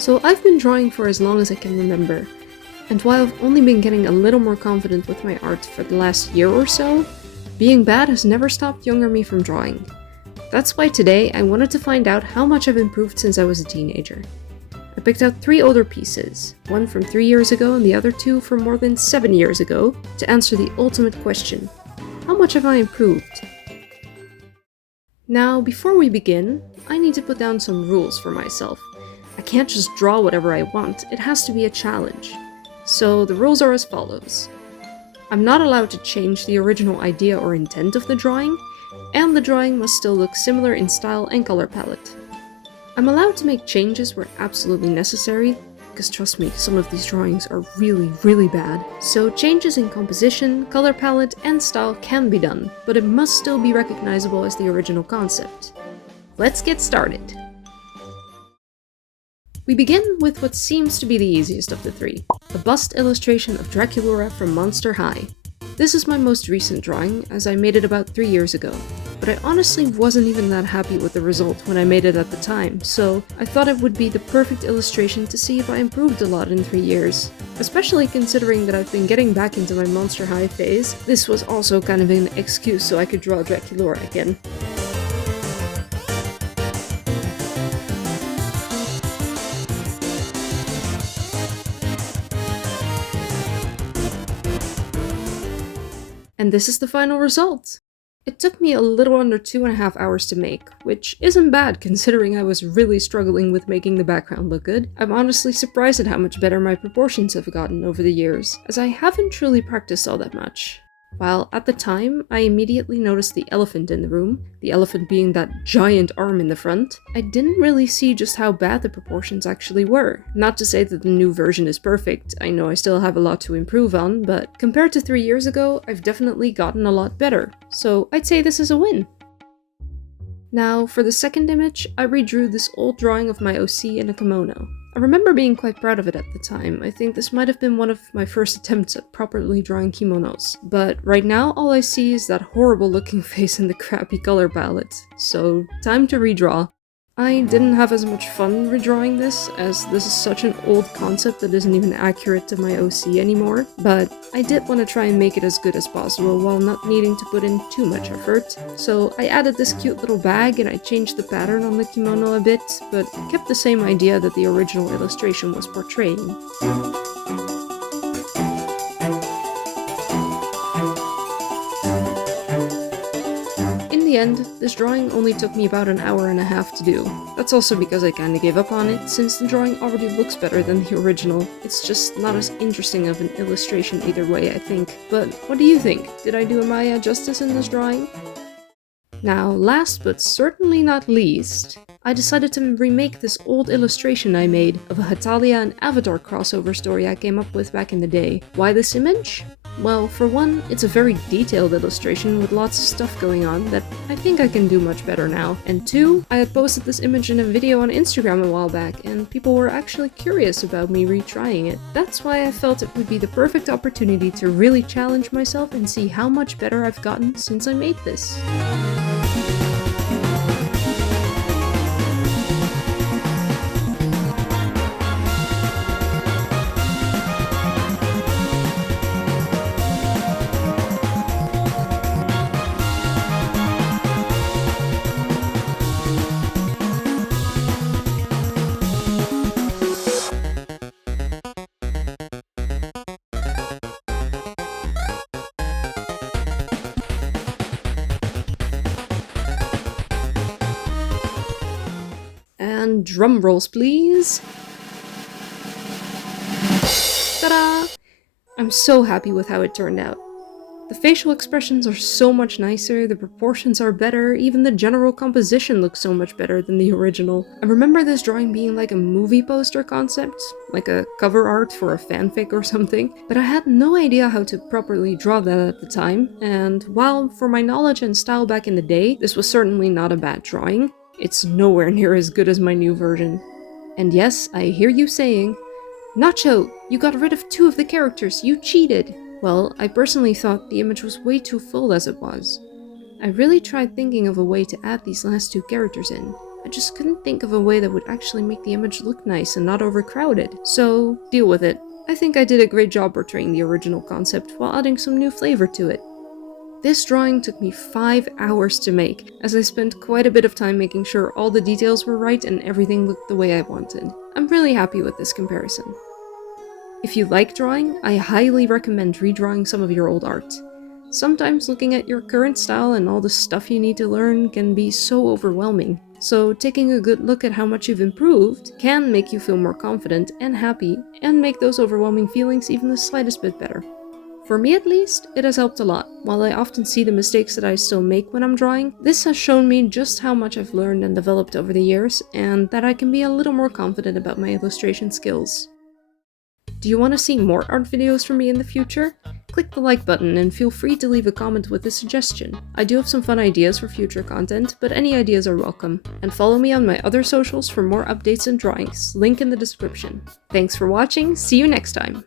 So I've been drawing for as long as I can remember, and while I've only been getting a little more confident with my art for the last year or so, being bad has never stopped younger me from drawing. That's why today I wanted to find out how much I've improved since I was a teenager. I picked out 3 older pieces, one from 3 years ago and the other 2 from more than 7 years ago, to answer the ultimate question: how much have I improved? Now, before we begin, I need to put down some rules for myself. I can't just draw whatever I want, it has to be a challenge. So the rules are as follows. I'm not allowed to change the original idea or intent of the drawing, and the drawing must still look similar in style and color palette. I'm allowed to make changes where absolutely necessary, because trust me, some of these drawings are really bad. So changes in composition, color palette, and style can be done, but it must still be recognizable as the original concept. Let's get started! We begin with what seems to be the easiest of the 3, a bust illustration of Draculaura from Monster High. This is my most recent drawing, as I made it about 3 years ago, but I honestly wasn't even that happy with the result when I made it at the time, so I thought it would be the perfect illustration to see if I improved a lot in 3 years. Especially considering that I've been getting back into my Monster High phase, this was also kind of an excuse so I could draw Draculaura again. And this is the final result! It took me a little under 2.5 hours to make, which isn't bad considering I was really struggling with making the background look good. I'm honestly surprised at how much better my proportions have gotten over the years, as I haven't truly practiced all that much. While at the time, I immediately noticed the elephant in the room, the elephant being that giant arm in the front, I didn't really see just how bad the proportions actually were. Not to say that the new version is perfect, I know I still have a lot to improve on, but compared to 3 years ago, I've definitely gotten a lot better, so I'd say this is a win. Now, for the second image, I redrew this old drawing of my OC in a kimono. I remember being quite proud of it at the time. I think this might have been one of my first attempts at properly drawing kimonos. But right now all I see is that horrible looking face and the crappy color palette. So time to redraw. I didn't have as much fun redrawing this, as this is such an old concept that isn't even accurate to my OC anymore, but I did want to try and make it as good as possible while not needing to put in too much effort. So I added this cute little bag and I changed the pattern on the kimono a bit, but kept the same idea that the original illustration was portraying. In the end, this drawing only took me about 1.5 hours to do. That's also because I kinda gave up on it, since the drawing already looks better than the original. It's just not as interesting of an illustration either way, I think. But what do you think? Did I do Amaya justice in this drawing? Now, last but certainly not least, I decided to remake this old illustration I made of a Hetalia and Avatar crossover story I came up with back in the day. Why this image? Well, for one, it's a very detailed illustration with lots of stuff going on that I think I can do much better now. And 2, I had posted this image in a video on Instagram a while back, and people were actually curious about me retrying it. That's why I felt it would be the perfect opportunity to really challenge myself and see how much better I've gotten since I made this. And drum rolls, please! Ta-da! I'm so happy with how it turned out. The facial expressions are so much nicer, the proportions are better, even the general composition looks so much better than the original. I remember this drawing being like a movie poster concept, like a cover art for a fanfic or something, but I had no idea how to properly draw that at the time, and while for my knowledge and style back in the day, this was certainly not a bad drawing, it's nowhere near as good as my new version. And yes, I hear you saying, "Nacho, you got rid of 2 of the characters, you cheated!" Well, I personally thought the image was way too full as it was. I really tried thinking of a way to add these last 2 characters in, I just couldn't think of a way that would actually make the image look nice and not overcrowded, so deal with it. I think I did a great job portraying the original concept while adding some new flavor to it. This drawing took me 5 hours to make, as I spent quite a bit of time making sure all the details were right and everything looked the way I wanted. I'm really happy with this comparison. If you like drawing, I highly recommend redrawing some of your old art. Sometimes looking at your current style and all the stuff you need to learn can be so overwhelming, so taking a good look at how much you've improved can make you feel more confident and happy, and make those overwhelming feelings even the slightest bit better. For me at least, it has helped a lot. While I often see the mistakes that I still make when I'm drawing, this has shown me just how much I've learned and developed over the years, and that I can be a little more confident about my illustration skills. Do you want to see more art videos from me in the future? Click the like button and feel free to leave a comment with a suggestion. I do have some fun ideas for future content, but any ideas are welcome. And follow me on my other socials for more updates and drawings, link in the description. Thanks for watching, see you next time!